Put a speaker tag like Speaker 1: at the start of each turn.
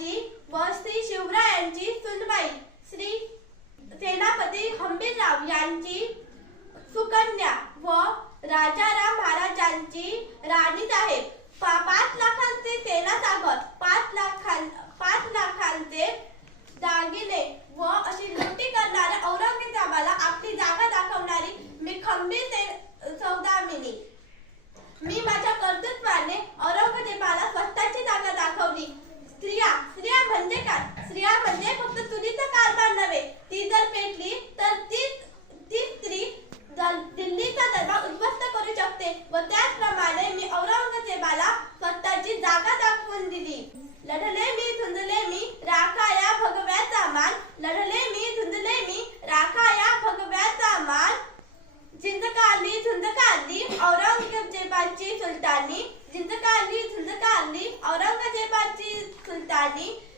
Speaker 1: महाराजांची व श्री शिवरायांची सुनबाई श्री सेनापती हंबीरराव यांची सुकन्या व राजाराम महाराजांची राणी आहे पाच लाखांचे सेना सागर पाच लाखां पाच लाखांचे दागिने व अशी लुटी करणाऱ्या औरंगजेबाला आपली जागा दाखवणारी मी खंबीर व त्याचप्रमाणे मी औरंगजेबाला स्वतःची जागा दाखवून दिली. लढले मी धुंदले मी राखाया भगव्याचा मान. लढले मी धुंदले मी राखाया भगव्याचा मान. जिंदकाली झुंजकाली औरंगजेबाची सुलतानी. जिंदकाली झुंजकाली औरंगजेबाची सुलतानी.